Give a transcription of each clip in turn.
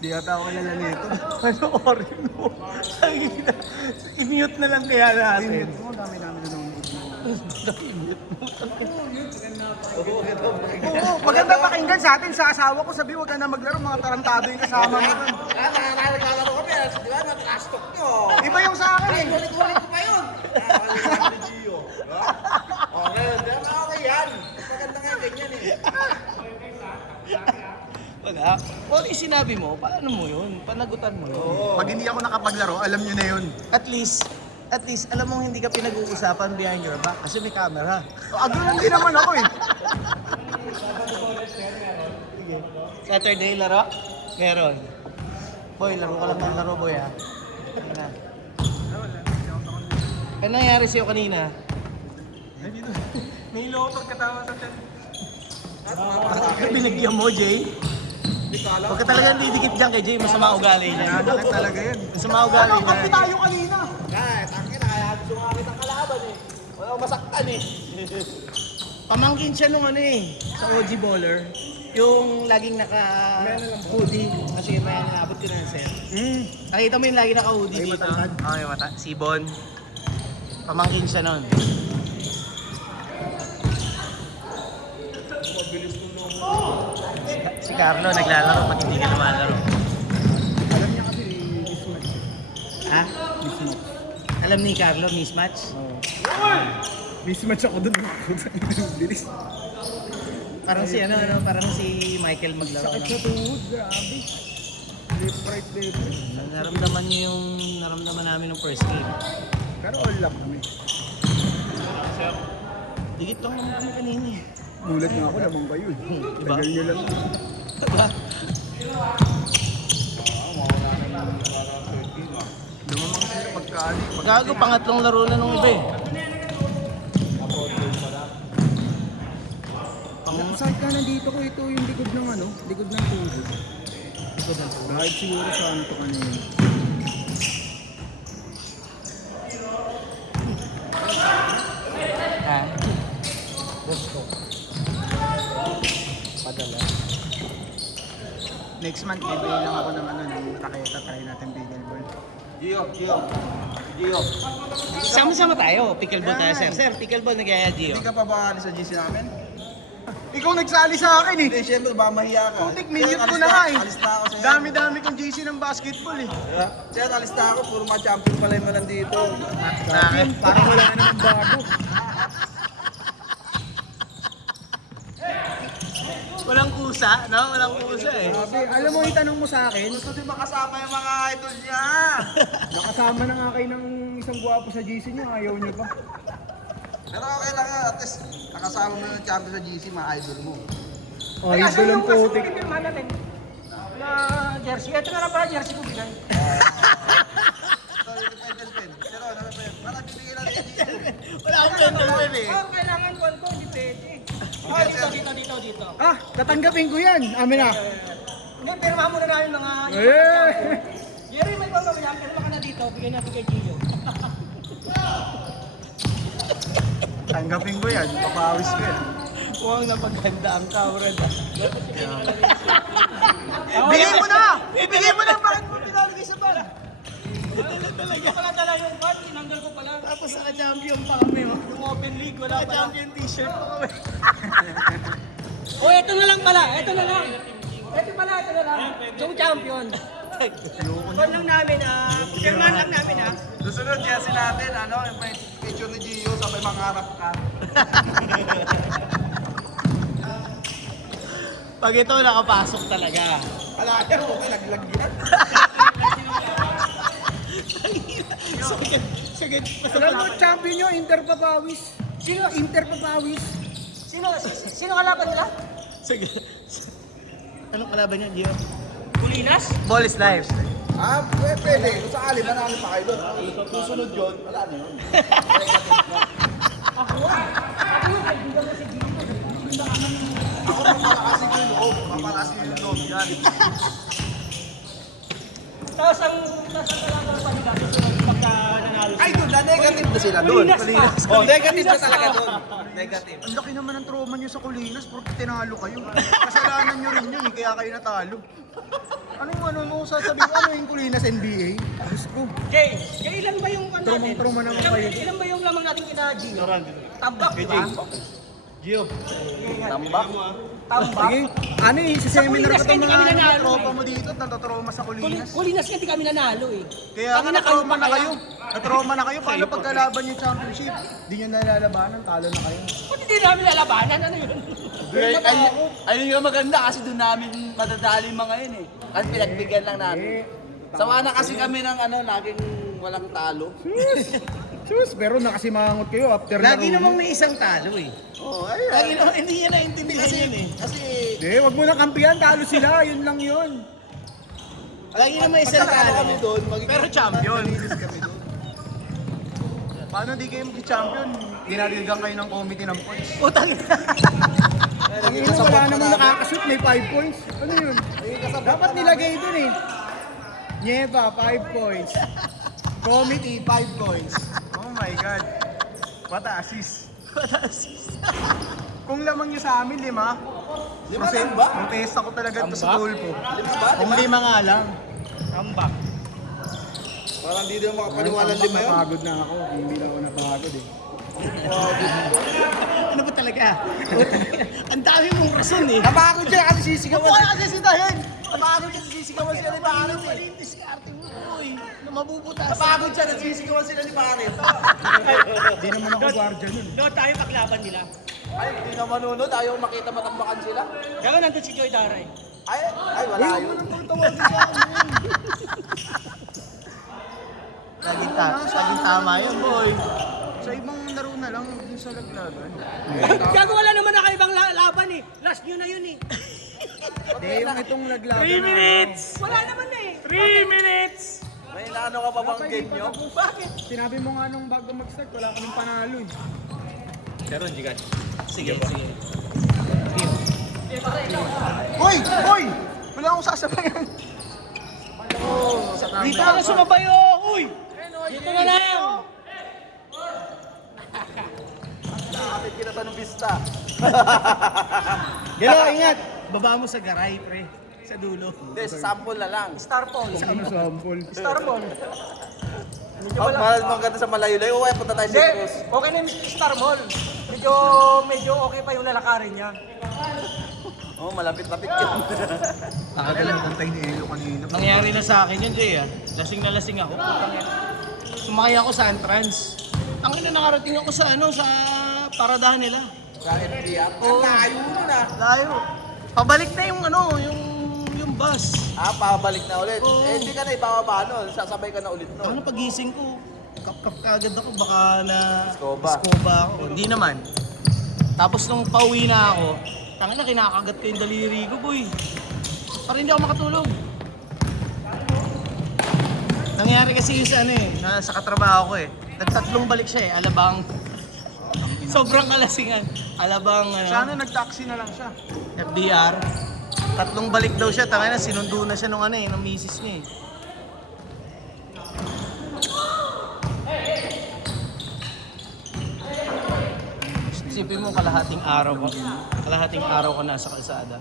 Di ata ako kilala nito. Panoorin mo. I-mute na lang kaya natin. Oo, dami-dami na nanonood mo. Oo, maganda pakinggan sa atin, sa asawa ko. Sabi, huwag ka na maglaro, mga tarantado yung kasama mo. Naglalaro kami, di ba? Natrastok nyo. Iba yung sa akin eh. Ulit-ulit ko pa yun. Nakakalimutan ni Gio. Okay, okay yan. Maganda nga ganyan eh. Wala. Kung yung sinabi mo, paano mo yun? Panagutan mo yun. Pag hindi ako nakapaglaro, alam nyo na yun. At least, alam mo hindi ka pinag-uusapan behind your back kasi may camera. Ganun din naman ako eh. Saturday, laro? Meron. Boy, laro ka lang ng laro, boy, ha? Ano na? Ano nangyari sa'yo kanina? May lotog katama sa chat. Binigyan mo, Jay? Huwag ka talagang didikit dyan kay Jay, masama ugali niya. Nakakit talaga yun. Masama ugali niya. Kapi tayo kanina. Guys, tangin na, kaya gusto nga kitang kalaban eh. Wala akong masaktan eh. Pamangkin siya nung ano eh, sa OG Baller. Yung laging naka-hoodie. Kasi may nabot ko na yung set. Nakita mo yung lagi naka-hoodie dito? Okay, mata. Si Bon. Pamangkin siya nun. Si Carlo naglalaro pag hindi ka lumalaro. Alam niya kasi mismatch. Ha? Alam ni Carlo, mismatch? Mismatch ako dun. Bilis. Parang si parang si Michael maglaro. Sakit sa tuhod, grabe. Left, right, left. Naramdaman niyo yung naramdaman namin ng first game. Pero all lang kami. Dikit lang naman kami kanina eh. Mulat nga ako, lamang kayo eh. Diba? Tagal nyo lang. Diba? Lumamang sila pagkali. Gago, pangatlong laro na nung iba eh. Saan ka nandito ko ito yung likod ng likod ng tuhod. Kahit siguro saan ito kanina. Ha? Gusto. Padala. Next month, bibili lang ako ng ng raketa. Try natin pickleball. Gio. Sama-sama tayo. Pickleball tayo, sir. Sir, pickleball nagyaya, Gio. Hindi ka pa ba alis sa GC namin? Ikaw nagsali sa akin eh. Hindi, siyempre, baka mahiya ka. Putik, minute ko na nga eh. Alis na ako sa'yo. Dami-dami kong GC ng basketball eh. Sir, alis na ako. Puro mga champion pala yung nandito. Parang wala na ng bago. Walang kusa, no? Walang kusa eh. Sabi, alam mo yung tanong mo sa akin, Gusto din makasama yung mga idol niya. nakasama na nga kayo ng isang gwapo sa GC niyo, ayaw niyo pa. Pero okay lang yan. At least, nakasama mo yung champion sa GC, mga idol mo. Oh, idol ang putik. Na jersey. Ito na lang pala jersey ko bigay. Sorry, Idol Pen. Pero ano pa yun? Baka bibigyan natin yung GC. Wala akong gentleman eh. Kailangan ko hindi pwede. Dito. Ah, tatanggapin ko yan. Amin na. Hindi, pirmahan muna namin mga... Eh! Yeri, may pamamaya. Pirma ka na dito, bigyan natin kay Gio. Tanggapin ko yan. Papawis ko yan. Mukhang napaganda ang kaurad ah. Bigay mo na! Ibigay mo na! Bakit mo pinalagay sa bag? Hindi ko pala dala yung card, tinanggal ko pala. Tapos naka-champion pa kami. Yung Open League, wala pala. Naka-champion t-shirt pa kami. Oh, ito na lang pala, ito na lang. Ito na lang. Yung champion. Kung lang namin, pirmahan lang namin Susunod, jersey natin, yung may picture ni Gio, sabay mangarap ka. Pag ito nakapasok talaga. Wala yan, okay, laglag yan. Sagad. Alam mo, champion nyo, Inter Papawis. Sino? Inter Papawis. Sino kalaban nila? Sagad. Anong kalaban niya, Gio? Bulinas? Ball is life. Pwede. Kung sakali, nanalo pa kayo doon. Susunod yun, wala na yun. Ako yung kaibigan ko si Gio. Ako nung malakasin ko yung loob. Mapalasin yung loob yan. Tapos ang kalaban pa nila, pagka nanalo Ay, doon na negative na sila doon. Bulinas pa. Oh, negative na talaga doon. Negative. Ang laki naman ng trauma nyo sa Colinas porque tinalo kayo. Kasalanan nyo rin yun, kaya kayo natalo. Ano sasabihin? Ano yung Kulinas NBA? Diyos ko. Jay, ilan ba yung ano natin? Trumang-truma naman Ilan- kayo. Ilan ba yung lamang natin kita, Gio? Tambak, di ba? Gio. Tambak. Sige, ano eh, sa seminar Kulinas ko ka, hindi kami nanalo. tropa mo dito, natatrauma sa Kulinas. Kulinas nga, di kami nanalo eh. Kaya Kami natrauma na kaya. kayo. Natrauma na kayo. Paano pagkalaban yung championship? Di nyo nalalabanan, talo na kayo. Ba't hindi namin lalabanan? Ano yun? Ayun yung maganda kasi doon namin madadali yung mga yun eh. Kasi pinagbigyan lang namin. Sawa na kasi kami ng ano, laging walang talo. Sus, pero nakasimangot kayo after Lagi na namang may isang talo eh. Oo, Lagi naman, hindi niya naintindihan yun eh. Kasi Wag mo na kampihan, talo sila, yun lang yun. Lagi naman may isang pagkatalo talo. kami doon, magiging Pero champion. kami doon. Paano di kayo mag-champion? Ginagilgang kayo ng committee ng points. Utang. Ang ina, wala namang nakakashoot, may 5 points. Ano yun? Dapat nilagay dun eh. Nieva, 5 points. Committee, 5 points. Oh my God. What a assist. Kung lamang nyo sa amin, 5. Lima lang ba? Protesta ko talaga ito sa goal ko. Lima ba? Kung 5 nga lang. Tambak. Parang di na makapaniwala lima yun. Napagod na ako. Hindi na ako napagod eh. Ano ba talaga? Ang dami mong rason eh. Napakagod siya kasi sisigawan. Wala kasi sitahin. Napagod siya, sisigawan sila ni Bakit. Mali yung diskarte mo boy. Na mabubutas. Napakagod siya, nagsisigawan sila ni Bakit. Hindi naman ako guardian nun. Doon tayo paglaban nila. Ay, hindi na manunod. Ayaw makita matambakan sila. Gano'n nandun si Joy Daray. Ay, wala yun. Laging tama yun boy. Sa ibang laro na lang, yung sa laglagan. Gago, wala naman na ibang laban eh. Last nyo na yun eh. Hindi, yung itong laglagan. 3 minutes! Wala naman na eh. 3 minutes! May inaano ka pa bang game nyo? Bakit? Sinabi mo nga nung bago mag-start, wala kaming panalo eh. Sige. Hoy! Hoy! Wala akong sasabayan. Dito ka na sumabay oh! Uy! Dito na lang. Kapit kita ng vista. Gelo, ingat! Baba mo sa garay pre. Sa dulo. Hindi, sa sample na lang. Star Paul. Ano sample? Star Paul. Oh, mahal mo ganda sa malayo-layo. Kaya punta tayo sa Hindi, Cruz. okay na yung Star Mall. Medyo okay pa yung lalakarin niya. Oh, malapit-lapit yun. Tagal lang itong tayo ni Elo kanina. Nangyari na sa akin yun, Jay ah. Lasing na lasing ako. Sumakay ako sa Antrans. Ang ina nakarating ako sa sa paradahan nila. Sa FDF. Ang layo mo na. Layo. Pabalik na yung yung bus. Ah, pabalik na ulit. Oo. Eh, hindi ka na ibababa nun. Sasabay ka na ulit nun. Ano pagising ko, kap agad ako baka na Scoba. scoba ako. Hindi naman. Tapos nung pauwi na ako, tangina kinakagat ko yung daliri ko, boy. Parang hindi ako makatulog. Nangyari kasi yung sa nasa katrabaho ko eh. Nagtatlong balik siya eh, alabang. Sobrang kalasingan. Alabang Sana nag-taxi na lang siya. FDR. Tatlong balik daw siya, tangina sinundo na siya nung ng misis niya eh. Isipin mo kalahating araw ko nasa kalsada.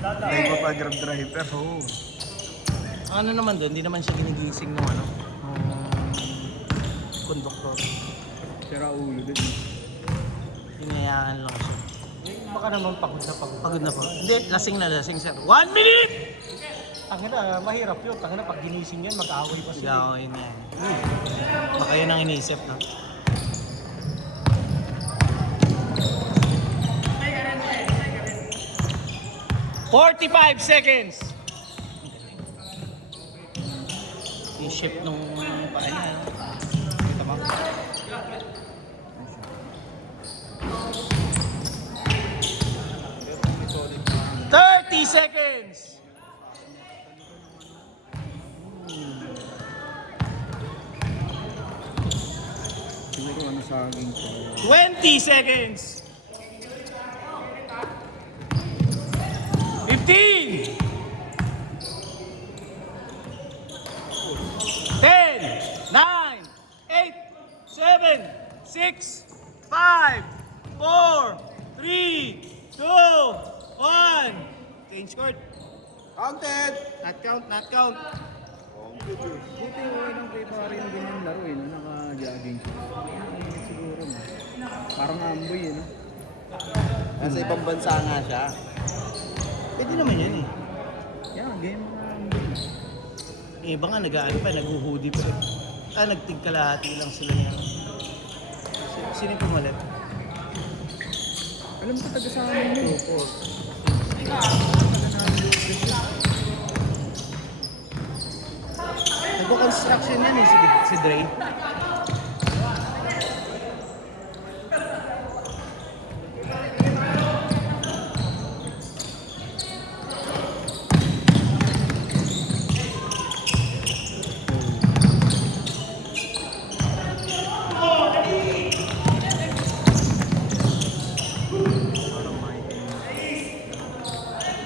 Dahil pa pa grab driver. Oh. Ano naman doon, hindi naman siya ginigising ng konduktor. Sira ulo din. Hinayaan lang siya. Baka naman pagod na pagod. Pagod na po. Hindi, lasing na lasing sir. 1 minute! Tangina, mahirap yun. Tangina, pag ginising yan, mag-away pa sila. Gawin yan. Baka yun ang inisip na. "45 seconds. Yung shift nung paa niya. Kita mo? "30 seconds. Siguro ano sa akin ko. 20 seconds. 15. 10, 9, 8, 7, 6, 5, 4, 3, 2, 1. Change court. Counted! Not count, not count. Buti okay ng kay pare yung ganyan laro eh, no? Naka-jogging siya. Siguro no? Parang amboy eh, no? Nasa ibang bansa nga siya. Pwede naman yan eh. Yeah, game na amboy. Eh, iba nga nag-ano pa, nag-hoodie pa. Nagtigkalahati lang sila niya. Sino yung pumalit? Alam ko taga sa amin yun. Nagko-construction yan eh, si Dre.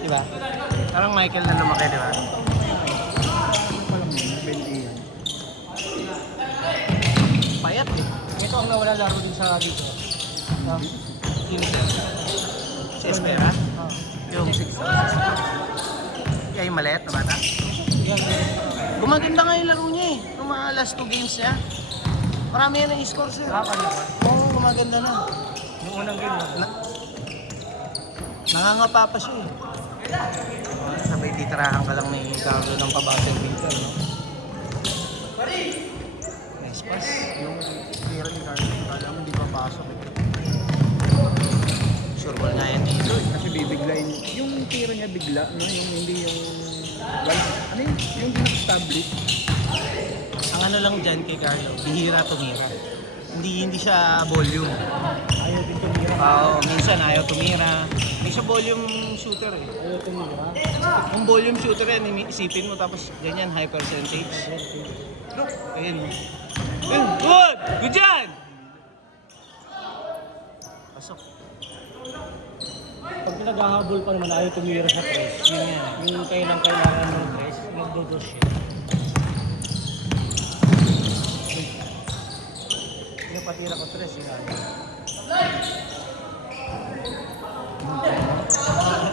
Diba? Parang Michael na lumaki, diba? Payat eh. Ito ang nawala laro din sa dito. Si Espera? Yung 6. Kaya yung maliit na bata? Gumaganda nga yung laro niya eh. Yung mga last 2 games niya. Marami yan ang scores eh. Oo, gumaganda na. Yung unang game, no? Nangangapa pa siya eh. Sabay titirahan ka lang ni Carlo ng pabasel dito, no? Nice pass. Yung tira ni Carlos, kala mo hindi papasok eh. Sure ball nga yan dito eh. Kasi bibiglain, yung tira niya bigla, no? Yung hindi yung... Ano yun? Yung establish. Ang ano lang dyan kay Carlo, bihira tumira. Hindi siya volume. Ayaw din tumira. Oo, minsan ayaw tumira. Hindi siya volume shooter eh. Ayaw tumira. Kung volume shooter yan, isipin mo tapos ganyan, high percentage. Look, ayun. Ayun, good! Good dyan! Pasok. Pag pinaghahabol pa naman, ayaw tumira sa press. Yun yan. Yung kailangan ng press, magdodos siya. Pinapatira ko tres, yun ano.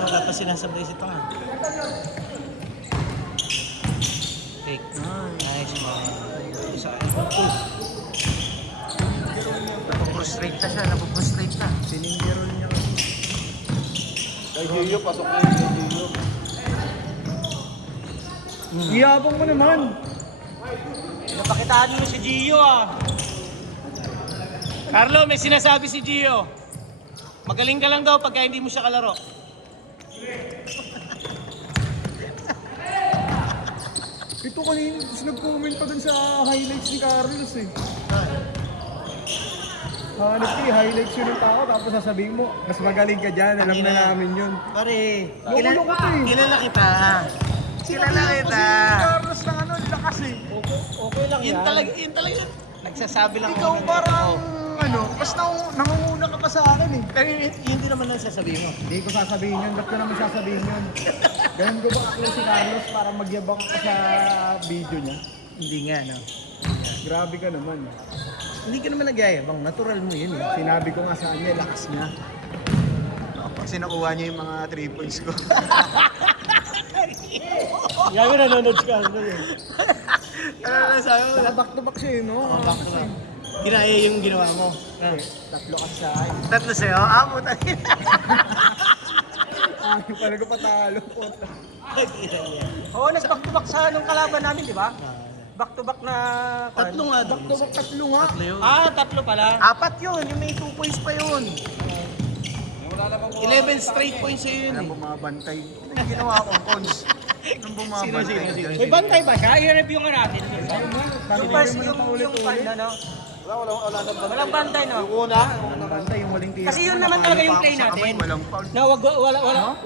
Wala pa sinasabay si Tong. Take. Nice man. Isa. Napuprostrate na siya, napuprostrate na. Siningirol niya kasi. Kay Gio, pasok na yun kay Gio. Iyabang mo naman. Napakitaan mo si Gio ah. Carlo, may sinasabi si Gio. Magaling ka lang daw pagka hindi mo siya kalaro. Ito kanina, tapos nag-comment pa dun sa highlights ni Carlos eh. Hanap ko highlights yun ng tao, tapos sasabihin mo, mas magaling ka dyan, alam na namin yun. Pare, Loko-loko to eh. kilala kita. Kilala kita. Si Carlos na ano, lakas eh. Okay lang Yun yan. talaga. Nagsasabi lang Ikaw ako. parang, ano, mas nangunguna ka pa sa akin eh. Pero hindi naman ang sasabihin mo. Hindi ko sasabihin yun, ba't ko naman sasabihin yun? Ganun ko ba ako si Carlos para magyabang ka sa video niya? Hindi nga, no? Grabe ka naman. Hindi ka naman nagyayabang. Natural mo yun eh. Sinabi ko nga sa kanya, lakas niya. Kasi nakuha niya yung mga 3 points ko. Yawi nanonood ka. Ano yun? Ano na sabi mo? Saka back to back siya no? Back to back. Ginaya yung ginawa mo. Tatlo kasi sa akin. Tatlo sa'yo? Ah, puta. Pala ko patalo po. Oo, nag-back to back sa anong kalaban namin, di ba? Back to back na... Tatlo nga. Back to back tatlo nga. Tatlo yun. Ah, tatlo pala. 4 yun. Yung may 2 points pa yun. 11 straight points sa'yo yun Alam eh. mo mga bantay. Yung ginawa kong cons. Nung bumabantay ka dyan. May bantay ba siya? I-review nga natin. Yung first, yung fan, ano? Wala nang bantay. Walang bantay, no? Yung una, Ang bantay, yung waling tira. Kasi yun naman talaga yung play natin. Walang foul. Na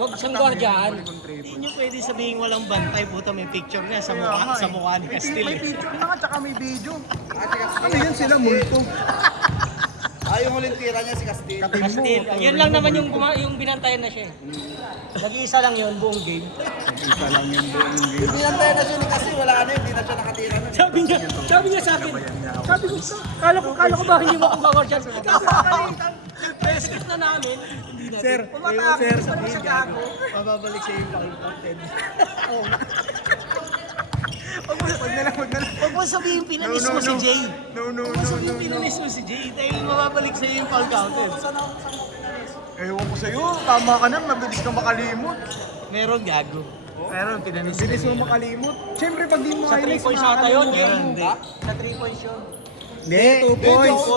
wag siyang gwardiyan. Hindi nyo pwede sabihin walang bantay. Puta, may picture niya sa mukha ni Castil. May picture na nga, tsaka may video. Ano yun sila, multo? yung huling tira niya si Castillo. Katim mo. Still, yun lang naman yung binantayan na siya. Nag-iisa lang yun buong game. Isa lang yung buong game. Pinantayan na siya ni Castillo, wala na, hindi na siya nakatira na. Sabi niya sa akin, sabi ko, kala ko ba hindi mo akong gagawin dyan? Skip na namin, Sir, Umatake sir, sa mga gago. Mababalik sa'yo yung laki content. Wag Huwag mo sabihin pinanis mo si Jay. No, Huwag mo sabihin pinanis mo si Jay. Dahil mababalik sa'yo yung foul counted. Ewan ko sa'yo, tama ka na, mabilis kang makalimot. Meron gago. Meron pinanis. Bilis mo makalimot. Siyempre, pag di mo Sa 3 highlights, points ata yun, makakalimutan Gary. mo. Hindi. Sa 3 points yun. Hindi, 2 points. 2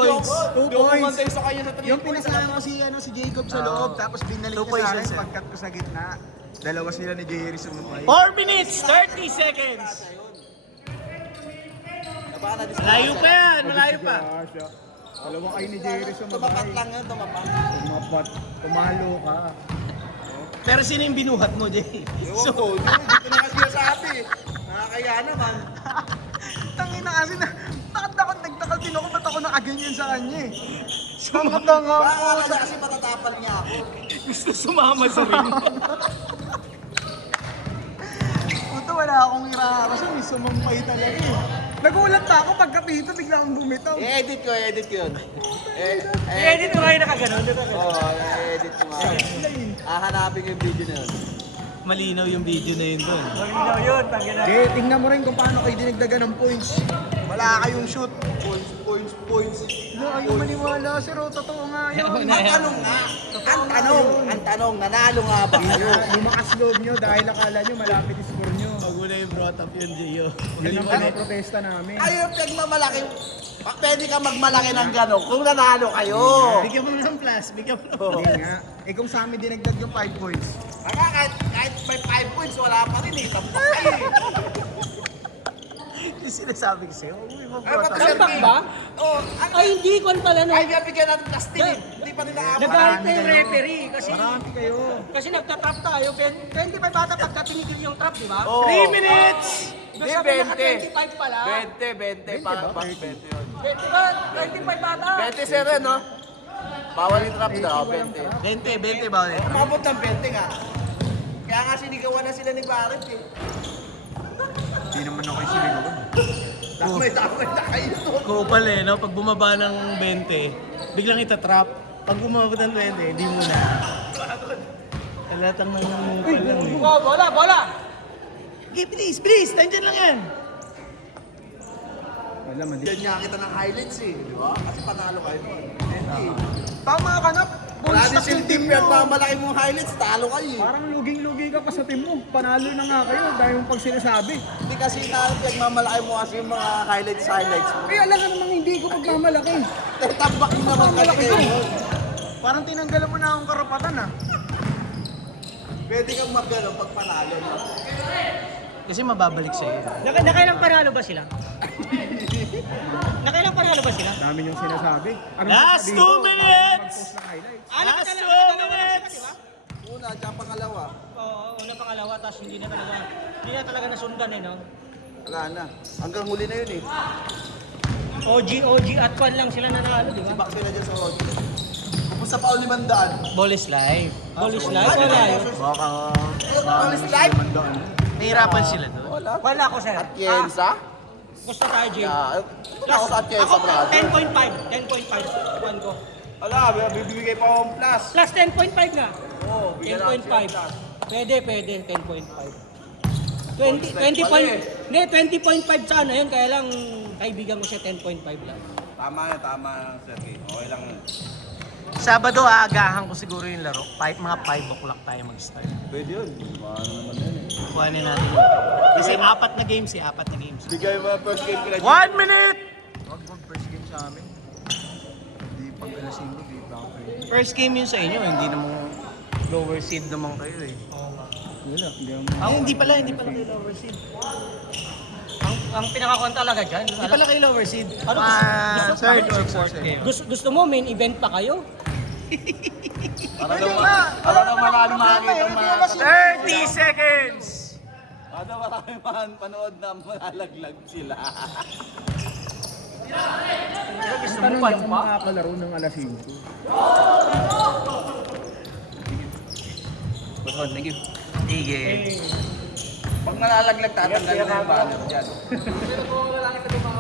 Hindi ako points. kumantay sa kanya sa 3 Yung points. pinasama ko si Jacob sa loob, tapos binalik 2 niya points sa yun, akin sir. pagkat ko sa gitna. Dalawa sila ni Jerry sumabay. 4 minutes, 30 seconds. Malayo pa yan, malayo pa. Dalawa kayo ni Jerry Tumapat sumabay. lang yun, tumapat. Tumapat. Pumalo ka. Pero sino yung binuhat mo, Jay? Ewan ko, hindi ko na kasi nasabi. Nakakaya naman. Tangina kasi na, nagtakal din ako, ba't ako nakaganyan sa kanya eh. Tanga-tanga Baka ako. akala kasi matatapal niya ako. Gusto sumama sa ring. Puto, wala akong ira kasi may sumampay talaga eh. Nagulat pa ako pagkapito, bigla akong bumitaw. I-edit ko yun. I-edit mo kayo nakaganon. Oo, i-edit ko nga. Hahanapin ko yung video na yun. Malinaw yung video na yun doon. Malinaw yun, pag gano'n. Okay, tingnan mo rin kung paano kayo dinagdagan ng points. Wala kayong shoot. Points. Wala kayong maniwala, sir. O, totoo nga yun. Ang tanong, nanalo nga ba kayo? Lumakas loob nyo dahil akala nyo malapit yung score nyo. Pag wala yung brought up yun, Jay. Yun ang pinaprotesta namin. Kayo pagmamalaki, pwede ka magmalaki ng gano'n kung nanalo kayo. Bigyan mo ng plus, bigyan mo ng Hindi nga. Eh kung sa amin dinagdag yung 5 points. Kahit may 5 points, wala pa rin eh. Tampak kayo eh. Yung sinasabi ko sa'yo, uy, Ay, mag-brought up. Tampak ba? Oo. Ay, hindi ko pala no. Ay, bigyan natin plus 10 eh. Hindi pa nila abot. Nagalit na yung referee kasi Marami kayo. nagtatrap tayo. 25 bata pagka tinigil yung trap, di ba? Oo. 3 minutes! Doon sabi naka 25 pala. 20, parang pas 20 yun. 20 ba? 25 bata. 20 sir, no? Bawal yung trap daw, 20. 20 ba ulit? Umabot ng 20 nga. Kaya nga sinigawan na sila ni Barrett eh. Hindi naman ako yung sinigawan. Damay na kayo doon. Kupal eh, no? Pag bumaba ng 20, biglang itatrap. Pag bumaba ng 20, hindi mo na. Talatang nang mukha lang eh. Oh, bola! Okay, please, nandiyan lang yan. Wala, madi. Yan nga kita ng highlights eh, di ba? Kasi panalo kayo doon. Tama ka na. Wala Boys din na si yung team team yan, nyo. malaki mong highlights, talo kayo eh. Parang luging-lugi ka pa sa team mo. Panalo na nga kayo dahil yung pag sinasabi. Hindi kasi nagmamalaki mo kasi yung mga highlights mo. Eh, alam ka namang hindi ko pagmamalaki. Tambak mo naman kasi kayo. Parang tinanggalan mo na akong karapatan ah. Pwede kang magano pag panalo, no? Kasi mababalik sa'yo. Nakailang panalo ba sila? Nakailang panalo ba sila? Dami yung sinasabi. Ano Last 2 minutes! Post ng highlights. Last 2 minutes! Una, tsaka pangalawa. Oo, una pangalawa, tapos hindi na talaga nasundan eh, no? Wala na. Hanggang huli na yun eh. OG at Kwan lang sila nanalo, di ba? Sibak sila dyan sa Rocky. Kumusta pa o 500? Ball is live. Polish live, wala yun. Baka Police live? nahirapan sila doon. Wala ko, sir. Atienza? Gusto tayo, Jim. Wala ako sa Atienza, Ako, brother. 10.5. Kwan ko. Wala, bibigay pa akong plus. Plus 10.5 na. Oo, bigyan natin sila 10.5. plus. Pwede, 10.5. 20.5 sana yun, kaya lang kaibigan ko siya 10.5 lang. Tama na, Sergey. Okay lang yun. Sabado, aagahan ko siguro yung laro. Mga 5 o'clock tayo mag-start. Pwede yun. Ano naman yun eh. Kuhanin natin. Kasi 4 na games. Bigay mo ang first game kila 1 minute! Wag first game sa amin. Hindi pag alasing ko, di pa ako pwede. First game yun sa inyo. Hindi naman lower seed naman kayo eh. Wala, hindi ako. Hindi pala kayo lower seed. Ang pinakakuan talaga dyan. Hindi pala kayo lower seed. Ano, Third or fourth game. gusto mo main event pa kayo? Para daw marami makakita mga 30 seconds! Para daw marami panood na malalaglag sila. Gusto mo pa yung makakalaro ng alas 5. Thank you. Sige. Pag nalalaglag, tatanggalin na yung banner dyan.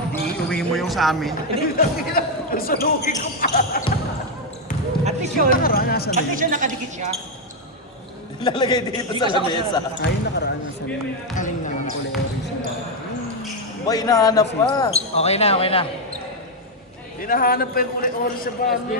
Di uwi mo yung sa amin. Sunugi ko pa. At least yun, nakaraan nasa at least yun nakadikit siya. Lalagay dito sa lamesa. Ay, nakaraan nasa alin nga ang kulay orange. Ba, hinahanap pa. Okay na, okay na. Hinahanap pa yung kulay orange sa bago.